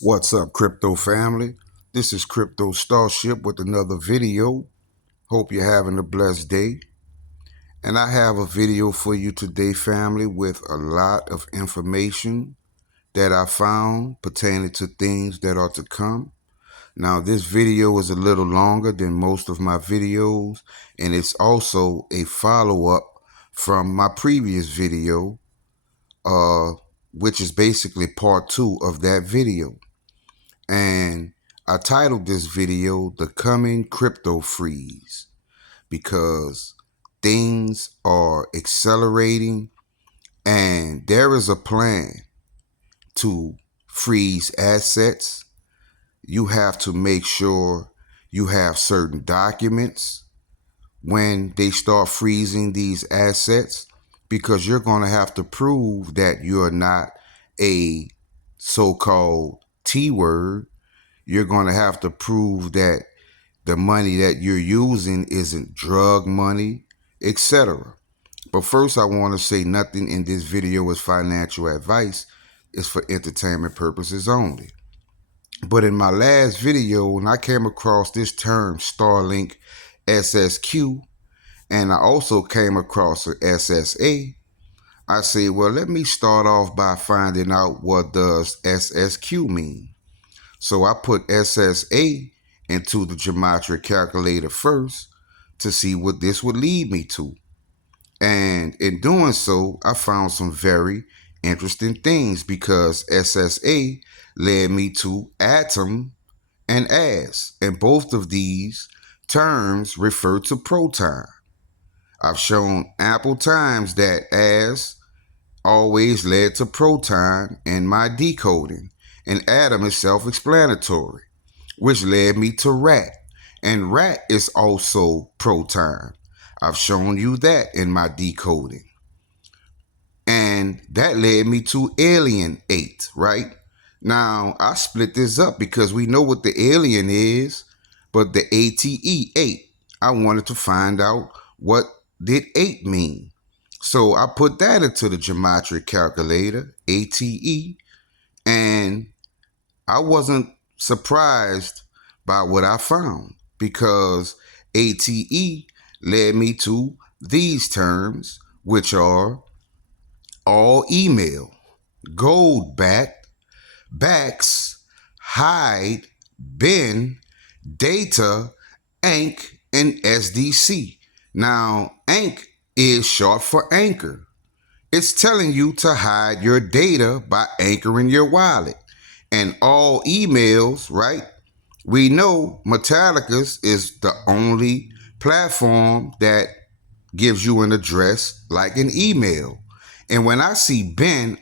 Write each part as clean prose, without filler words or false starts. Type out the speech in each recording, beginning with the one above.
What's up, crypto family? This is Crypto Starship with another video. Hope you're having a blessed day. And I have a video for you today, family, with a lot of information that I found pertaining to things that are to come. Now, this video is a little longer than most of my videos, and it's also a follow-up from my previous video, which is basically part 2 of that video. And I titled this video The Coming Crypto Freeze because things are accelerating and there is a plan to freeze assets. You have to make sure you have certain documents when they start freezing these assets, because you're going to have to prove that you're not a so-called T-word. You're going to have to prove that the money that you're using isn't drug money, etc. But first, I want to say nothing in this video is financial advice. It's for entertainment purposes only. But in my last video, when I came across this term Starlink SSQ, and I also came across an SSA, I said, well, let me start off by finding out what does SSQ mean. So I put SSA into the gematria calculator first to see what this would lead me to. And in doing so, I found some very interesting things, because SSA led me to atom and as, and both of these terms refer to Proton. I've shown ample times that as always led to Proton in my decoding, and atom is self-explanatory, which led me to rat, and rat is also Proton. I've shown you that in my decoding. And that led me to alien 8, right? Now, I split this up because we know what the alien is, but the ATE 8, I wanted to find out what did 8 mean. So I put that into the gematria calculator, ATE, and I wasn't surprised by what I found, because ATE led me to these terms, which are all email, gold back, backs, hide, bin, data, ANK, and SDC. Now, ANK is short for anchor. It's telling you to hide your data by anchoring your wallet. And all emails, right? We know Metallica's is the only platform that gives you an address like an email. And when I see Ben,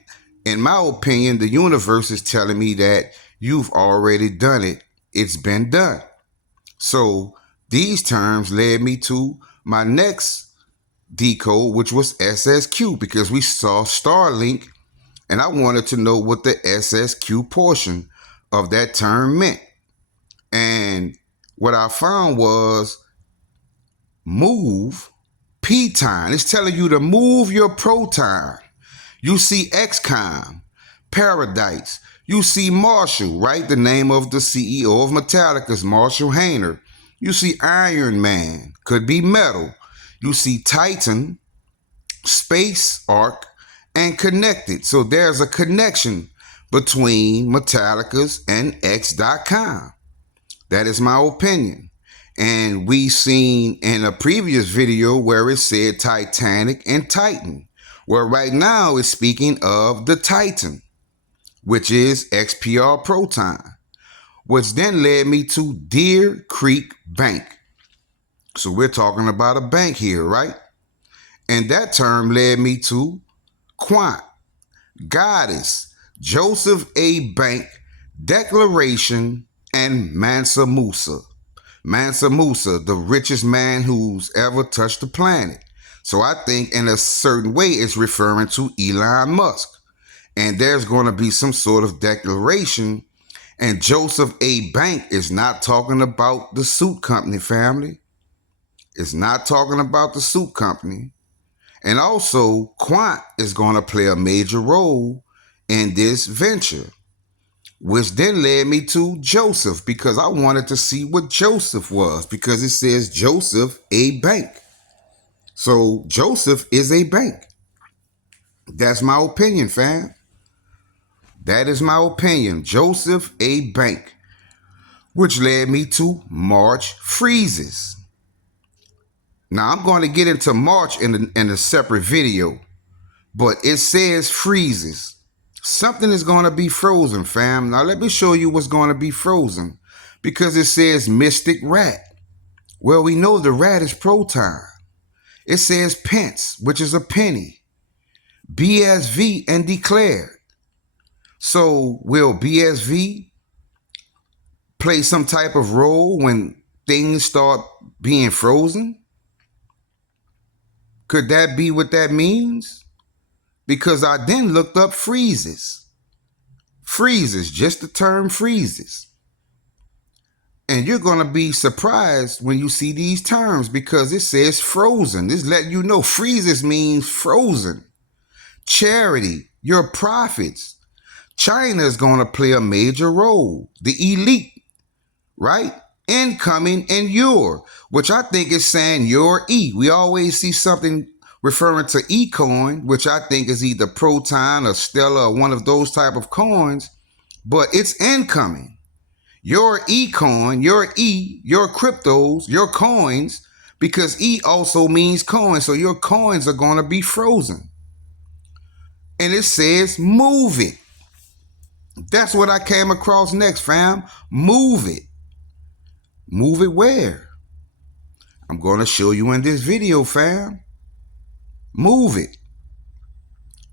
in my opinion, the universe is telling me that you've already done it. It's been done. So these terms led me to my next decode, which was SSQ, because we saw Starlink, and I wanted to know what the SSQ portion of that term meant. And what I found was move Proton. It's telling you to move your Proton. You see XCOM, Paradise. You see Marshall, right? The name of the CEO of Metallica is Marshall Hayner. You see Iron Man, could be metal. You see Titan, Space Arc, and Connected. So there's a connection between Metallica's and X.com. That is my opinion. And we seen in a previous video where it said Titanic and Titan, where right now it's speaking of the Titan, which is XPR Proton, which then led me to Deer Creek Bank. So we're talking about a bank here, right? And that term led me to Quant, Goddess, Joseph A. Bank, Declaration, and Mansa Musa. Mansa Musa, the richest man who's ever touched the planet. So I think in a certain way it's referring to Elon Musk. And there's going to be some sort of declaration. And Joseph A. Bank is not talking about the suit company, family. It's not talking about the suit company. And also, Quant is going to play a major role in this venture. which then led me to Joseph because I wanted to see what Joseph was because it says Joseph, a bank. So Joseph is a bank. That's my opinion, fam. That is my opinion. Joseph, a bank. Which led me to March freezes. Now I'm going to get into March in a separate video, but it says freezes. Something is going to be frozen, fam. Now let me show you what's going to be frozen because it says mystic rat. Well, we know the rat is Proton. It says pence, which is a penny. BSV and declared. So will BSV play some type of role when things start being frozen? Could that be what that means? Because I then looked up freezes. Freezes, just the term freezes. And you're going to be surprised when you see these terms because it says frozen. This letting you know freezes means frozen. Charity, your profits. China is going to play a major role. The elite, right? Incoming and your, which I think is saying your E. We always see something referring to E-coin, which I think is either Proton or Stellar or one of those type of coins, but it's incoming. Your E-coin, your E, your cryptos, your coins, because E also means coin, so your coins are going to be frozen. And it says move it. That's what I came across next, fam. Move it. Move it where? I'm going to show you in this video, fam. Move it.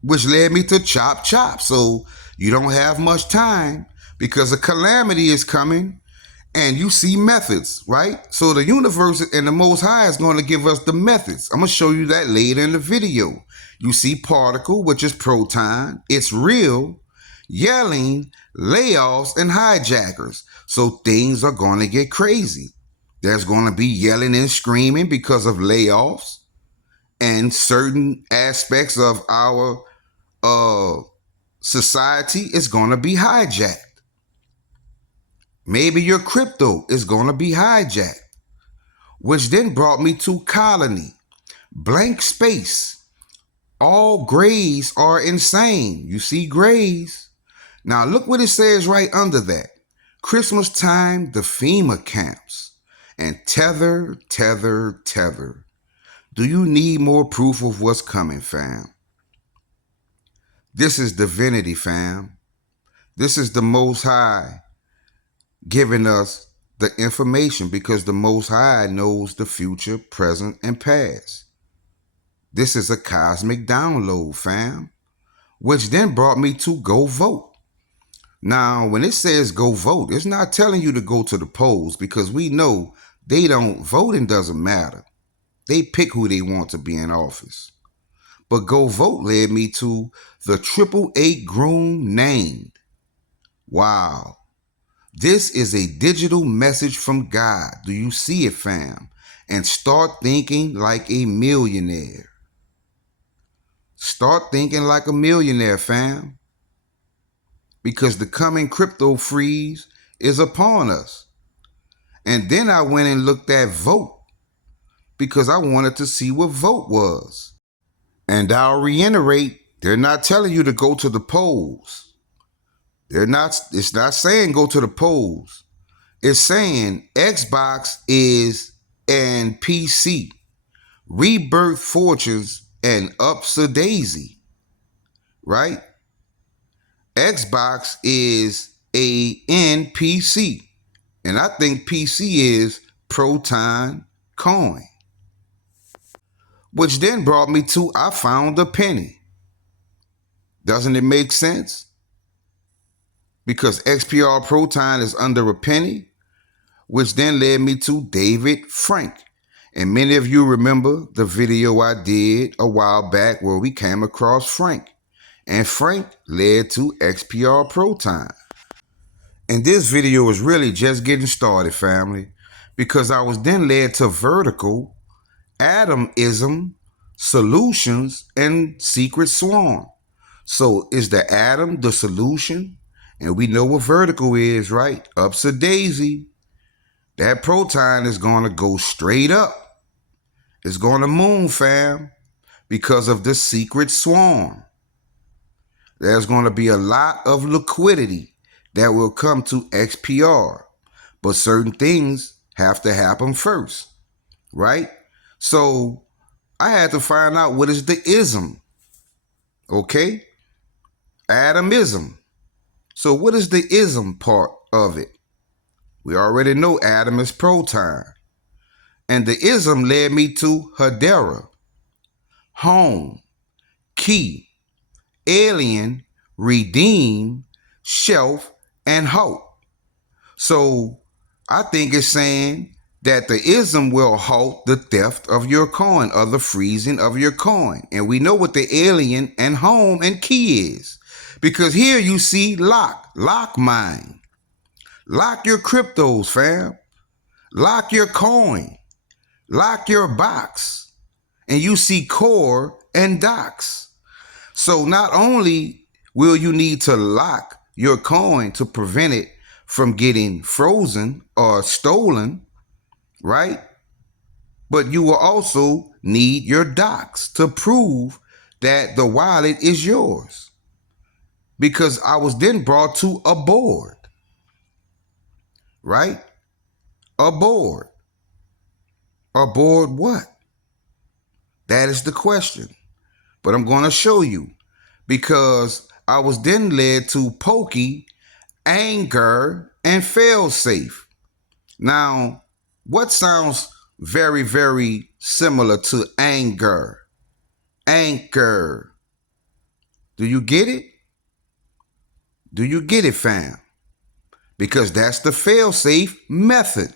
Which led me to chop chop. So you don't have much time because a calamity is coming and you see methods, right? So the universe and the Most High is going to give us the methods. I'm going to show you that later in the video. You see particle, which is Proton. It's real. Yelling, layoffs, and hijackers. So things are going to get crazy. There's going to be yelling and screaming because of layoffs and certain aspects of our society is going to be hijacked. Maybe your crypto is going to be hijacked, which then brought me to colony. Blank space. All grays are insane. You see grays? Now look what it says right under that. Christmas time, the FEMA camps. And tether, tether, tether. Do you need more proof of what's coming, fam? This is divinity, fam. This is the Most High giving us the information because the Most High knows the future, present, and past. This is a cosmic download, fam. Which then brought me to go vote. Now, when it says go vote, it's not telling you to go to the polls because we know they don't, voting doesn't matter. They pick who they want to be in office. But go vote led me to the 888 groom named. Wow. This is a digital message from God. Do you see it, fam? And start thinking like a millionaire. Start thinking like a millionaire, fam. Because the coming crypto freeze is upon us. And then I went and looked at vote because I wanted to see what vote was. And I'll reiterate, they're not telling you to go to the polls. It's not saying go to the polls. It's saying Xbox is and PC, Rebirth Fortunes and Upsa Daisy, right? Xbox is a NPC. And I think PC is Proton coin. Which then brought me to I found a penny. Doesn't it make sense? Because XPR Proton is under a penny, which then led me to David Frank. And many of you remember the video I did a while back where we came across Frank. And Frank led to XPR Proton. And this video is really just getting started, family, because I was then led to vertical, atomism, solutions, and secret swarm. So is the atom the solution And we know what vertical is, right? Up's a daisy. That proton is going to go straight up. It's going to moon, fam, because of the secret swarm. There's going to be a lot of liquidity that will come to XPR. But certain things have to happen first, right? So I had to find out what is the ism, okay? Atomism. So what is the ism part of it? We already know atom is proton. And the ism led me to Hedera, home, key, alien, redeem, shelf, and hope. So I think it's saying that the ism will halt the theft of your coin or the freezing of your coin. And we know what the alien and home and key is. Because here you see lock mine. Lock your cryptos, fam. Lock your coin. Lock your box. And you see core and docs. So not only will you need to lock your coin to prevent it from getting frozen or stolen, right? But you will also need your docs to prove that the wallet is yours. Because I was then brought to a board, right? A board. A board what? That is the question. But I'm going to show you, because I was then led to Pokey, Anger, and Failsafe. Now, what sounds very, very similar to anger? Anchor. Do you get it? Do you get it, fam? Because that's the fail-safe method.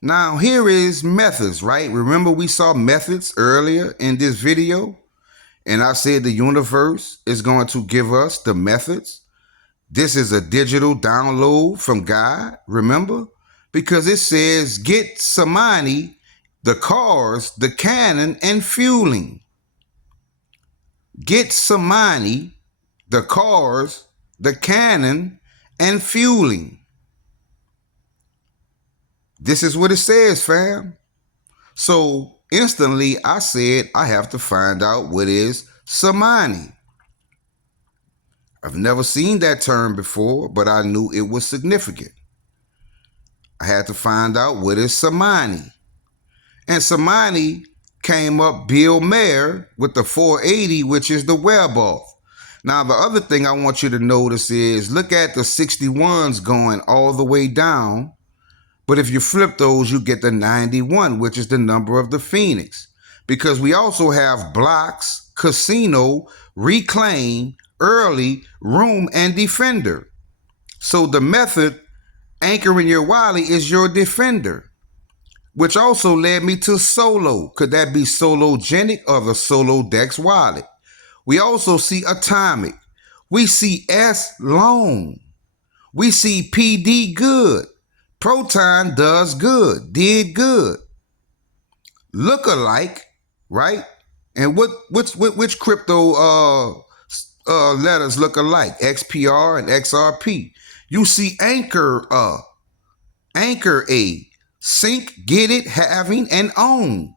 Now, here is methods, right? Remember we saw methods earlier in this video? And I said the universe is going to give us the methods. This is a digital download from God, remember? Because it says get Samani, the cars, the cannon, and fueling. Get Samani, the cars, the cannon, and fueling. This is what it says, fam. So instantly I said I have to find out what is Samani. I've never seen that term before, but I knew it was significant. I had to find out what is Samani. And Samani came up Bill Mayer with the 480, which is the web off. Now, the other thing I want you to notice is look at the 61s going all the way down. But if you flip those, you get the 91, which is the number of the Phoenix. Because we also have blocks, casino, reclaim, early, room, and defender. So the method anchoring your wallet is your defender, which also led me to solo. Could that be Sologenic or the Solodex wallet? We also see atomic. We see S long. We see PD good. Proton does good, did good. Look-alike, right? And which crypto letters look alike? XPR and XRP. You see anchor A, sync, get it, having, and owned.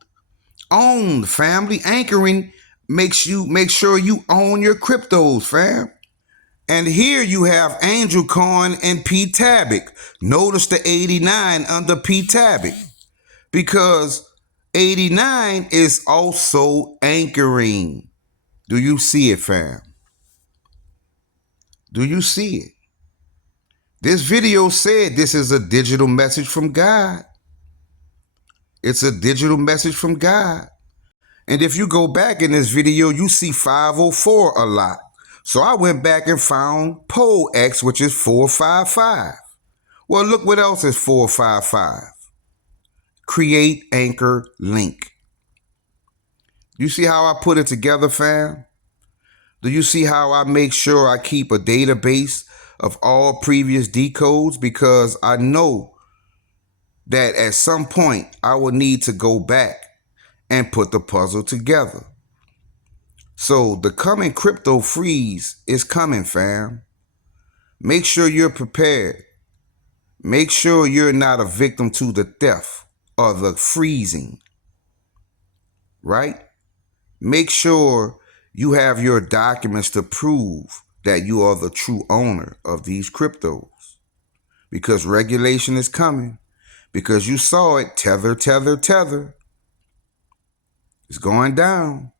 Owned, family. Anchoring make sure you own your cryptos, fam. And here you have Angel Coin and P Tabic. Notice the 89 under P Tabic, because 89 is also anchoring. Do you see it, fam? Do you see it? This video said this is a digital message from God. It's a digital message from God. And if you go back in this video, you see 504 a lot. So I went back and found Pole X, which is 455. Well, look what else is 455. Create anchor link. You see how I put it together, fam? Do you see how I make sure I keep a database of all previous decodes? Because I know that at some point I will need to go back and put the puzzle together. So the coming crypto freeze is coming, fam. Make sure you're prepared. Make sure you're not a victim to the theft or the freezing, right? Make sure you have your documents to prove that you are the true owner of these cryptos, because regulation is coming, because you saw it. Tether, tether, tether. It's going down.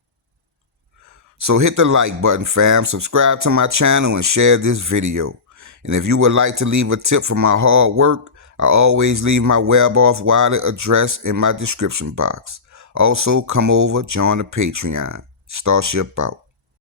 So hit the like button, fam. Subscribe to my channel and share this video. And if you would like to leave a tip for my hard work, I always leave my WebAuth wallet address in my description box. Also, come over, join the Patreon. Starship out.